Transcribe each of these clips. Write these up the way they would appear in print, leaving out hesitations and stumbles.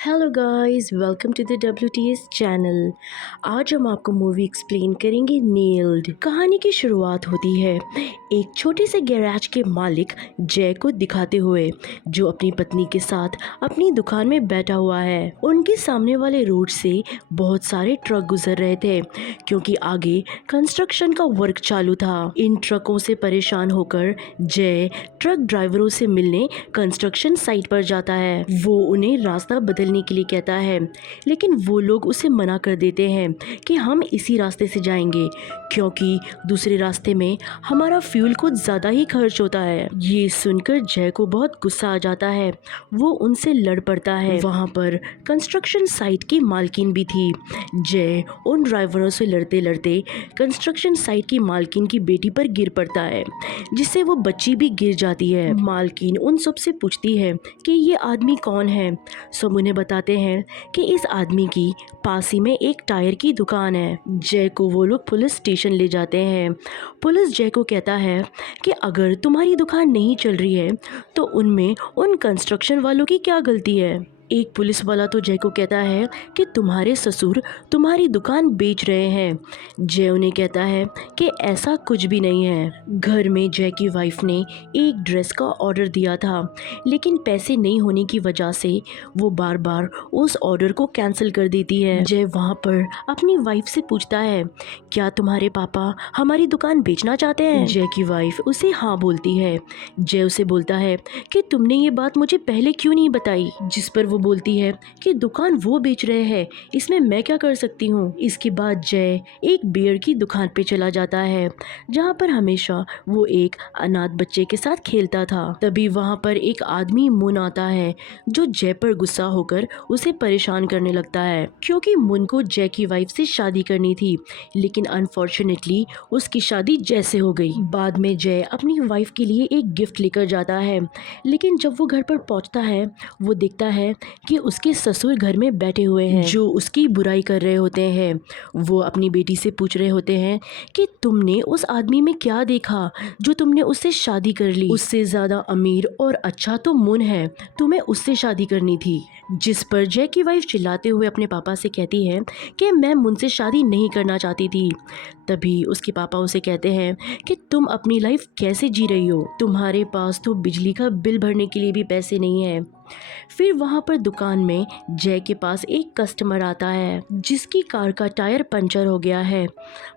Hello guys, welcome to the WTS channel. आज हम आपको मूवी एक्सप्लेन करेंगे नेल्ड। कहानी की शुरुआत होती है एक छोटे से गैराज के मालिक जय को दिखाते हुए, जो अपनी पत्नी के साथ अपनी दुकान में बैठा हुआ है। उनके सामने वाले रोड से बहुत सारे ट्रक गुजर रहे थे क्योंकि आगे कंस्ट्रक्शन का वर्क चालू था। इन ट्रकों से परेशान होकर जय ट्रक ड्राइवरों से मिलने कंस्ट्रक्शन साइट पर जाता है। वो उन्हें रास्ता बदलने के लिए कहता है, लेकिन वो लोग उसे मना कर देते हैं कि हम इसी रास्ते से जाएंगे क्योंकि दूसरे रास्ते में हमारा फ्यूल कुछ ज्यादा ही खर्च होता है। ये सुनकर जय को बहुत गुस्सा आ जाता है। वो उनसे लड़ पड़ता है। वहाँ पर कंस्ट्रक्शन साइट की मालकिन भी थी। जय उन ड्राइवरों से लड़ते लड़ते कंस्ट्रक्शन साइट की मालकिन की बेटी पर गिर पड़ता है, जिससे वो बच्ची भी गिर जाती है। मालकिन उन सबसे पूछती है कि ये आदमी कौन है। सब उन्हें बताते हैं कि इस आदमी की पास ही में एक टायर की दुकान है। जय को वो लोग पुलिस स्टेशन ले जाते हैं। पुलिस जय को कहता है कि अगर तुम्हारी दुकान नहीं चल रही है तो उनमें उन कंस्ट्रक्शन वालों की क्या गलती है। एक पुलिस वाला तो जय को कहता है कि तुम्हारे ससुर तुम्हारी दुकान बेच रहे हैं। जय उन्हें कहता है कि ऐसा कुछ भी नहीं है। घर में जय की वाइफ ने एक ड्रेस का ऑर्डर दिया था, लेकिन पैसे नहीं होने की वजह से वो बार बार उस ऑर्डर को कैंसिल कर देती है। जय वहाँ पर अपनी वाइफ से पूछता है, क्या तुम्हारे पापा हमारी दुकान बेचना चाहते हैं। जय की वाइफ उसे हाँ बोलती है। जय उसे बोलता है कि तुमने ये बात मुझे पहले क्यों नहीं बताई, जिस पर वो बोलती है कि दुकान वो बेच रहे हैं, इसमें मैं क्या कर सकती हूँ। इसके बाद जय एक बियर की दुकान पे चला जाता है, जहाँ पर हमेशा वो एक अनाथ बच्चे के साथ खेलता था। तभी वहाँ पर एक आदमी मुन आता है, जो जय पर गुस्सा होकर उसे परेशान करने लगता है, क्योंकि मुन को जय की वाइफ से शादी करनी थी, लेकिन अनफॉर्चुनेटली उसकी शादी जय से हो गई। बाद में जय अपनी वाइफ के लिए एक गिफ्ट लेकर जाता है, लेकिन जब वो घर पर पहुँचता है वो देखता है कि उसके ससुर घर में बैठे हुए हैं, जो उसकी बुराई कर रहे होते हैं। वो अपनी बेटी से पूछ रहे होते हैं कि तुमने उस आदमी में क्या देखा जो तुमने उससे शादी कर ली। उससे ज्यादा अमीर और अच्छा तो मुन है, तुम्हें उससे शादी करनी थी। जिस पर जय की वाइफ चिल्लाते हुए अपने पापा से कहती है कि मैं मुन से शादी नहीं करना चाहती थी। तभी उसके पापा उसे कहते हैं कि तुम अपनी लाइफ कैसे जी रही हो, तुम्हारे पास तो बिजली का बिल भरने के लिए भी पैसे नहीं है। फिर वहाँ पर दुकान में जय के पास एक कस्टमर आता है, जिसकी कार का टायर पंचर हो गया है।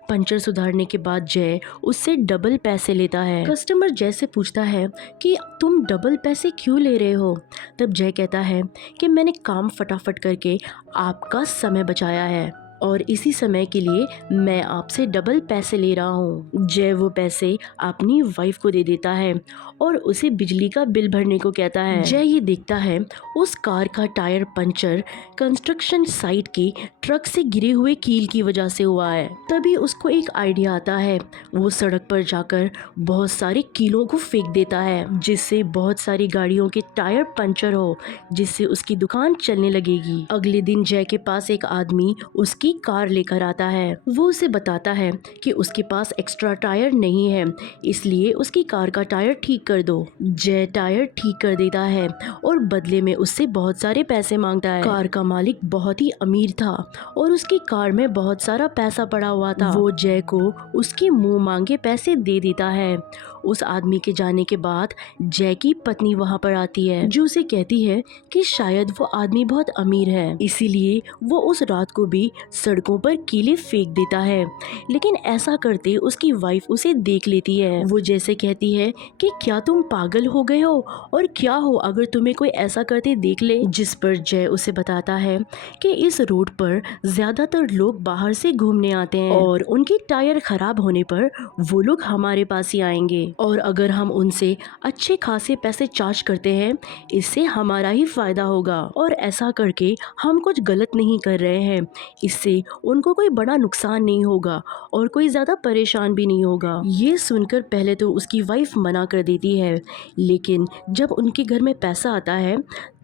पंचर सुधारने के बाद जय उससे डबल पैसे लेता है। कस्टमर जय से पूछता है कि तुम डबल पैसे क्यों ले रहे हो। तब जय कहता है कि मैंने काम फटाफट करके आपका समय बचाया है और इसी समय के लिए मैं आपसे डबल पैसे ले रहा हूँ। जय वो पैसे अपनी वाइफ को दे देता है और उसे बिजली का बिल भरने को कहता है। जय ये देखता है उस कार का टायर पंचर कंस्ट्रक्शन साइट के ट्रक से गिरे हुए कील की वजह से हुआ है। तभी उसको एक आइडिया आता है। वो सड़क पर जाकर बहुत सारे कीलों को फेंक देता है, जिससे बहुत सारी गाड़ियों के टायर पंचर हो, जिससे उसकी दुकान चलने लगेगी। अगले दिन जय के पास एक आदमी उसकी कार लेकर आता है। वो उसे बताता है कि उसके पास एक्स्ट्रा टायर नहीं है, इसलिए उसकी कार का टायर ठीक कर दो। जय टायर ठीक कर देता है और बदले में उससे बहुत सारे पैसे मांगता है। कार का मालिक बहुत ही अमीर था और उसकी कार में बहुत सारा पैसा पड़ा हुआ था। वो जय को उसके मुंह मांगे पैसे दे देता है। उस आदमी के जाने के बाद जय की पत्नी वहाँ पर आती है, जो उसे कहती है कि शायद वो आदमी बहुत अमीर है, इसीलिए वो उस रात को भी सड़कों पर कीले फेंक देता है। लेकिन ऐसा करते उसकी वाइफ उसे देख लेती है। वो जैसे कहती है कि क्या तुम पागल हो गए हो, और क्या हो अगर तुम्हें कोई ऐसा करते देख ले। जिस पर जय उसे बताता है कि इस रोड पर ज्यादातर लोग बाहर से घूमने आते हैं और उनकी टायर खराब होने पर वो लोग हमारे पास ही आएंगे, और अगर हम उनसे अच्छे खासे पैसे चार्ज करते हैं इससे हमारा ही फायदा होगा, और ऐसा करके हम कुछ गलत नहीं कर रहे हैं, इससे उनको कोई बड़ा नुकसान नहीं होगा और कोई ज़्यादा परेशान भी नहीं होगा। ये सुनकर पहले तो उसकी वाइफ मना कर देती है, लेकिन जब उनके घर में पैसा आता है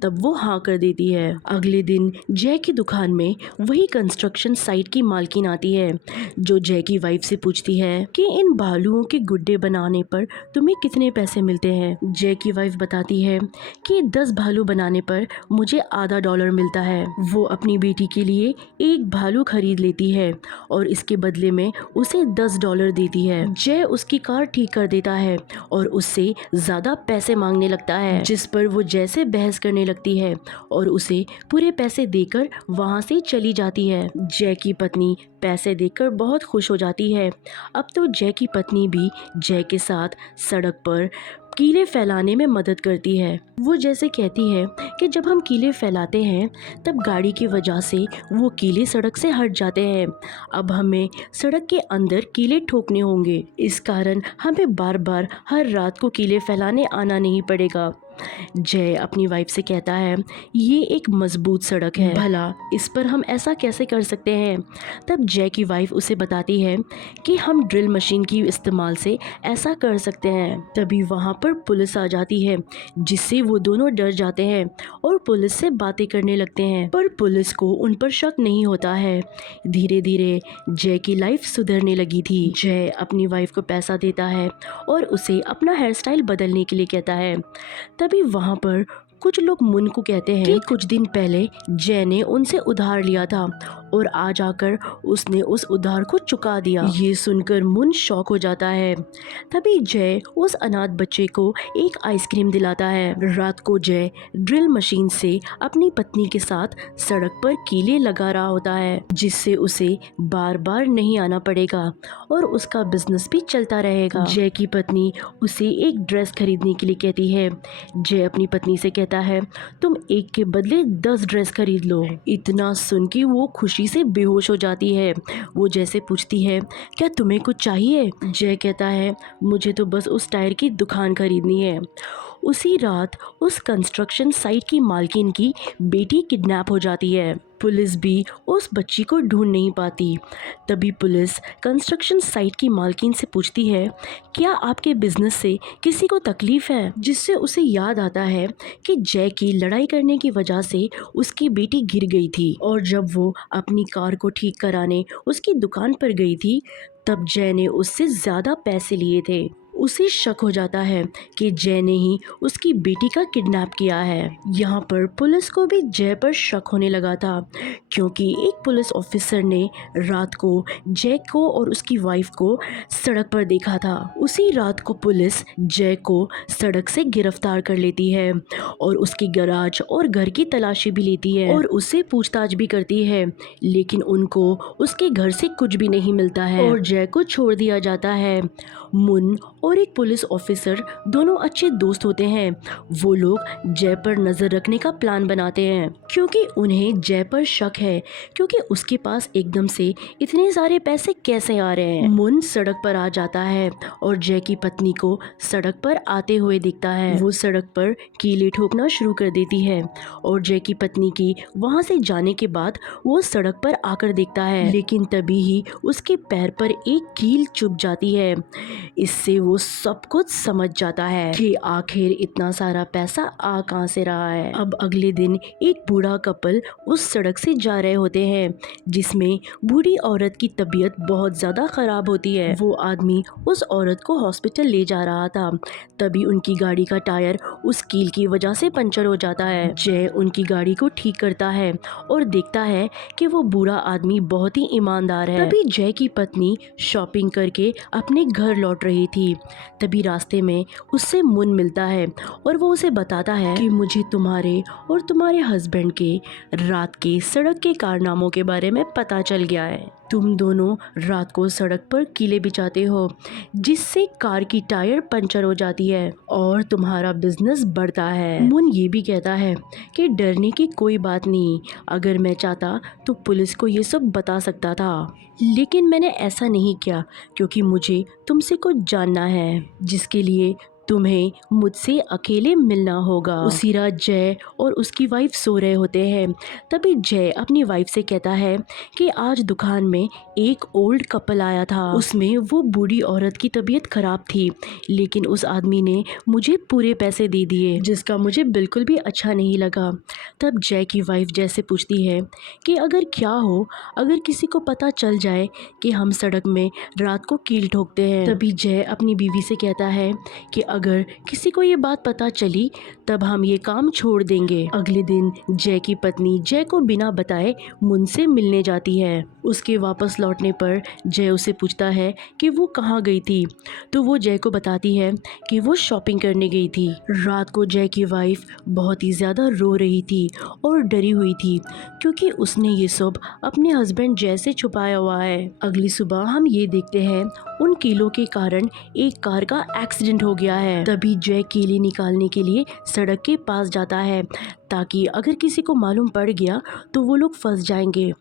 तब वो हाँ कर देती है। अगले दिन जय की दुकान में वही कंस्ट्रक्शन साइट की मालकिन आती है, जो जय की वाइफ से पूछती है कि इन भालुओं के गुड्डे बनाने पर तुम्हें कितने पैसे मिलते हैं। जय की वाइफ बताती है कि 10 भालू बनाने पर मुझे $0.5 मिलता है। वो अपनी बेटी के लिए एक भालू खरीद लेती है और इसके बदले में उसे $10 देती है। जय उसकी कार ठीक कर देता है और उससे ज्यादा पैसे मांगने लगता है, जिस पर वो जय से बहस करने लगती है और उसे पूरे पैसे देकर वहाँ से चली जाती है। जय की पत्नी पैसे देकर बहुत खुश हो जाती है। अब तो जय की पत्नी भी जय के साथ सड़क पर कीले फैलाने में मदद करती है। वो जैसे कहती है कि जब हम कीले फैलाते हैं तब गाड़ी की वजह से वो कीले सड़क से हट जाते हैं। अब हमें सड़क के अंदर कीले ठोकने होंगे, इस कारण हमें बार बार हर रात को कीले फैलाने आना नहीं पड़ेगा। जय अपनी वाइफ से कहता है ये एक मजबूत सड़क है, भला इस पर हम ऐसा कैसे कर सकते हैं। तब जय की वाइफ उसे बताती है कि हम ड्रिल मशीन की इस्तेमाल से ऐसा कर सकते हैं। तभी वहाँ पर पुलिस आ जाती है, जिससे वो दोनों डर जाते हैं और पुलिस से बातें करने लगते हैं, पर पुलिस को उन पर शक नहीं होता है। धीरे धीरे जय की लाइफ सुधरने लगी थी। जय अपनी वाइफ को पैसा देता है और उसे अपना हेयर स्टाइल बदलने के लिए कहता है। तभी वहाँ पर कुछ लोग मुन को कहते हैं कि कुछ दिन पहले जय ने उनसे उधार लिया था और आज आकर उसने उस उधार को चुका दिया। ये सुनकर मुन शॉक हो जाता है। तभी जय उस अनाथ बच्चे को एक आइसक्रीम दिलाता है। रात को जय ड्रिल मशीन से अपनी पत्नी के साथ सड़क पर कीले लगा रहा होता है, जिससे उसे बार बार नहीं आना पड़ेगा और उसका बिजनेस भी चलता रहेगा। जय की पत्नी उसे एक ड्रेस खरीदने के लिए कहती है। जय अपनी पत्नी से कहता है तुम एक के बदले 10 ड्रेस खरीद लो। इतना सुन के वो खुशी से बेहोश हो जाती है। वो जैसे पूछती है क्या तुम्हें कुछ चाहिए। जय कहता है मुझे तो बस उस टायर की दुकान खरीदनी है। उसी रात उस कंस्ट्रक्शन साइट की मालकिन की बेटी किडनैप हो जाती है। पुलिस भी उस बच्ची को ढूंढ नहीं पाती। तभी पुलिस कंस्ट्रक्शन साइट की मालकिन से पूछती है क्या आपके बिजनेस से किसी को तकलीफ है, जिससे उसे याद आता है कि जय की लड़ाई करने की वजह से उसकी बेटी गिर गई थी और जब वो अपनी कार को ठीक कराने उसकी दुकान पर गई थी तब जय ने उससे ज़्यादा पैसे लिए थे। उसे शक हो जाता है कि जय ने ही उसकी बेटी का किडनैप किया है। यहाँ पर पुलिस को भी जय पर शक होने लगा था, क्योंकि एक पुलिस ऑफिसर ने रात को जय को और उसकी वाइफ को सड़क पर देखा था। उसी रात को पुलिस जय को सड़क से गिरफ्तार कर लेती है और उसके गैराज और घर की तलाशी भी लेती है और उससे पूछताछ भी करती है, लेकिन उनको उसके घर से कुछ भी नहीं मिलता है और जय को छोड़ दिया जाता है। मुन और एक पुलिस ऑफिसर दोनों अच्छे दोस्त होते हैं। वो लोग जय पर नजर रखने का प्लान बनाते हैं, क्योंकि उन्हें जय पर शक है, क्योंकि उसके पास एकदम से इतने सारे पैसे कैसे आ रहे हैं। मुन सड़क पर आ जाता है और जय की पत्नी को सड़क पर आते हुए दिखता है। वो सड़क पर कीले ठोकना शुरू कर देती है और जय की पत्नी की वहाँ से जाने के बाद वो सड़क पर आकर देखता है, लेकिन तभी ही उसके पैर पर एक कील चुभ जाती है। इससे वो सब कुछ समझ जाता है कि आखिर इतना सारा पैसा आ कहाँ से रहा है। अब अगले दिन एक बूढ़ा कपल उस सड़क से जा रहे होते हैं, जिसमें बूढ़ी औरत की तबीयत बहुत ज्यादा खराब होती है। वो आदमी उस औरत को हॉस्पिटल ले जा रहा था, तभी उनकी गाड़ी का टायर उस कील की वजह से पंचर हो जाता है। जय उनकी गाड़ी को ठीक करता है और देखता है कि वो बूढ़ा आदमी बहुत ही ईमानदार है। तभी जय की पत्नी शॉपिंग करके अपने घर लौट रही थी। तभी रास्ते में उससे मुन मिलता है और वो उसे बताता है कि मुझे तुम्हारे और तुम्हारे हस्बैंड के रात के सड़क के कारनामों के बारे में पता चल गया है। तुम दोनों रात को सड़क पर कीले बिछाते हो, जिससे कार की टायर पंचर हो जाती है और तुम्हारा बिजनेस बढ़ता है। मुन ये भी कहता है कि डरने की कोई बात नहीं, अगर मैं चाहता तो पुलिस को ये सब बता सकता था, लेकिन मैंने ऐसा नहीं किया क्योंकि मुझे तुमसे कुछ जानना है, जिसके लिए तुम्हें मुझसे अकेले मिलना होगा। उसी रात जय और उसकी वाइफ सो रहे होते हैं। तभी जय अपनी वाइफ से कहता है कि आज दुकान में एक ओल्ड कपल आया था। उसमें वो बूढ़ी औरत की तबीयत खराब थी, लेकिन उस आदमी ने मुझे पूरे पैसे दे दिए, जिसका मुझे बिल्कुल भी अच्छा नहीं लगा। तब जय की वाइफ जय से पूछती है कि अगर क्या हो, अगर किसी को पता चल जाए कि हम सड़क में रात को कील ठोकते हैं। तभी जय अपनी बीवी से कहता है कि अगर किसी को ये बात पता चली तब हम ये काम छोड़ देंगे। अगले दिन जय की पत्नी जय को बिना बताए मुन से मिलने जाती है। उसके वापस लौटने पर जय उसे पूछता है कि वो कहाँ गई थी, तो वो जय को बताती है कि वो शॉपिंग करने गई थी। रात को जय की वाइफ बहुत ही ज़्यादा रो रही थी और डरी हुई थी, क्योंकि उसने ये सब अपने हस्बैंड जय से छुपाया हुआ है। अगली सुबह हम ये देखते हैं उन कीलों के कारण एक कार का एक्सीडेंट हो गया है। तभी जय कीले निकालने के लिए सड़क के पास जाता है, ताकि अगर किसी को मालूम पड़ गया तो वो लोग फंस जाएंगे।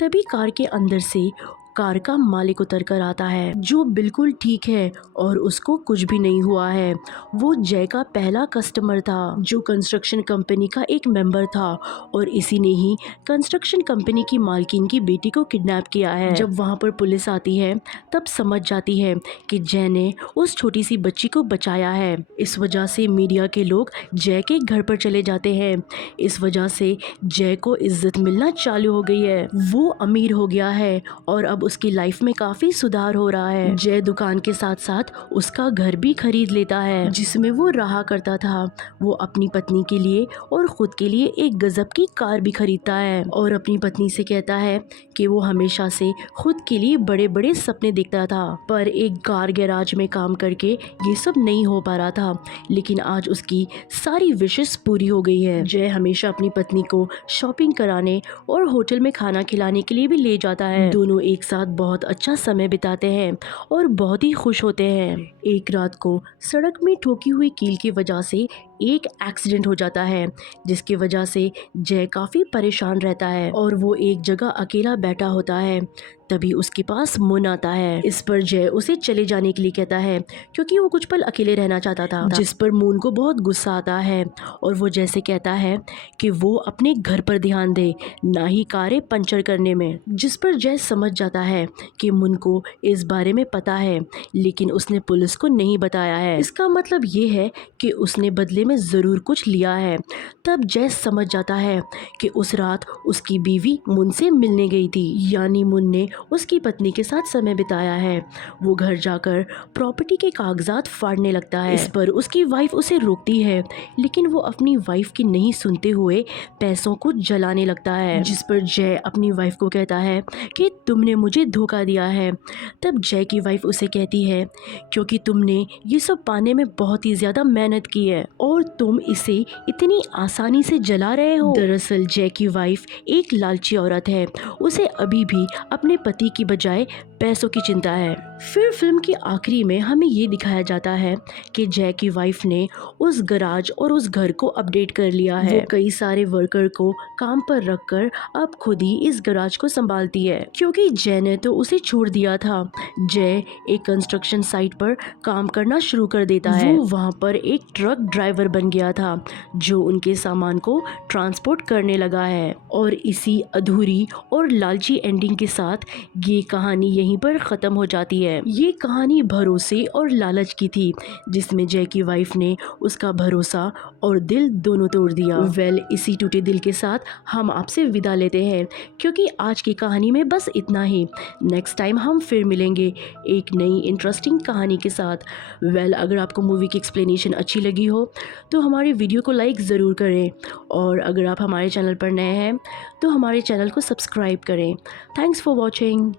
तभी कार के अंदर से कार का मालिक उतर कर आता है, जो बिल्कुल ठीक है और उसको कुछ भी नहीं हुआ है। वो जय का पहला कस्टमर था, जो कंस्ट्रक्शन कंपनी का एक मेंबर था, और इसी ने ही कंस्ट्रक्शन कंपनी की मालकिन की बेटी को किडनैप किया है। जब वहाँ पर पुलिस आती है तब समझ जाती है कि जय ने उस छोटी सी बच्ची को बचाया है। इस वजह से मीडिया के लोग जय के घर पर चले जाते हैं। इस वजह से जय को इज्जत मिलना चालू हो गई है। वो अमीर हो गया है और अब उसकी लाइफ में काफी सुधार हो रहा है। जय दुकान के साथ साथ उसका घर भी खरीद लेता है, जिसमें वो रहा करता था। वो अपनी पत्नी के लिए और खुद के लिए एक गजब की कार भी खरीदता है और अपनी पत्नी से कहता है कि वो हमेशा से खुद के लिए बड़े बड़े सपने देखता था, पर एक कार गैराज में काम करके ये सब नहीं हो पा रहा था। लेकिन आज उसकी सारी विशेष पूरी हो गई है। जय हमेशा अपनी पत्नी को शॉपिंग कराने और होटल में खाना खिलाने के लिए भी ले जाता है। दोनों एक साथ बहुत अच्छा समय बिताते हैं और बहुत ही खुश होते हैं। एक रात को सड़क में ठोकी हुई कील की वजह से एक एक्सीडेंट हो जाता है, जिसकी वजह से जय काफी परेशान रहता है और वो एक जगह अकेला बैठा होता है। तभी उसके पास मुन आता है। इस पर जय उसे चले जाने के लिए कहता है, क्योंकि वो कुछ पल अकेले रहना चाहता था। जिस पर मुन को बहुत गुस्सा आता है और वो जय से कहता है कि वो अपने घर पर ध्यान दे, ना ही कारें पंचर करने में। जिस पर जय समझ जाता है कि मुन को इस बारे में पता है, लेकिन उसने पुलिस को नहीं बताया है। इसका मतलब ये है कि उसने बदले में जरूर कुछ लिया है। तब जय समझ जाता है कि उस रात उसकी बीवी मुन से मिलने गई थी, यानी मुन ने उसकी पत्नी के साथ समय बिताया है। वो घर जाकर प्रॉपर्टी के कागजात फाड़ने लगता है। इस पर उसकी वाइफ उसे रोकती है, लेकिन वो अपनी वाइफ की नहीं सुनते हुए पैसों को जलाने लगता है। जिस पर जय अपनी वाइफ को कहता है कि तुमने मुझे धोखा दिया है। तब जय की वाइफ उसे कहती है, क्योंकि तुमने ये सब पाने में बहुत ही ज्यादा मेहनत की है और तुम इसे इतनी आसानी से जला रहे हो। दरअसल जय की वाइफ एक लालची औरत है। उसे अभी भी अपने पति की बजाय पैसों की चिंता है। फिर फिल्म की आखिरी में हमें ये दिखाया जाता है कि जय की वाइफ ने उस गराज और उस घर को अपडेट कर लिया है। वो कई सारे वर्कर को काम पर रखकर अब खुद ही इस गराज को संभालती है, क्योंकि जय ने तो उसे छोड़ दिया था। जय एक कंस्ट्रक्शन साइट पर काम करना शुरू कर देता है। वो वहाँ पर एक ट्रक ड्राइवर बन गया था, जो उनके सामान को ट्रांसपोर्ट करने लगा है। और इसी अधूरी और लालची एंडिंग के साथ ये कहानी यहीं पर खत्म हो जाती है। ये कहानी भरोसे और लालच की थी, जिसमें जय की वाइफ ने उसका भरोसा और दिल दोनों तोड़ दिया। इसी टूटे दिल के साथ हम आपसे विदा लेते हैं, क्योंकि आज की कहानी में बस इतना ही। नेक्स्ट टाइम हम फिर मिलेंगे एक नई इंटरेस्टिंग कहानी के साथ। अगर आपको मूवी की एक्सप्लेनेशन अच्छी लगी हो तो हमारे वीडियो को लाइक ज़रूर करें, और अगर आप हमारे चैनल पर नए हैं तो हमारे चैनल को सब्सक्राइब करें। Thanks for watching.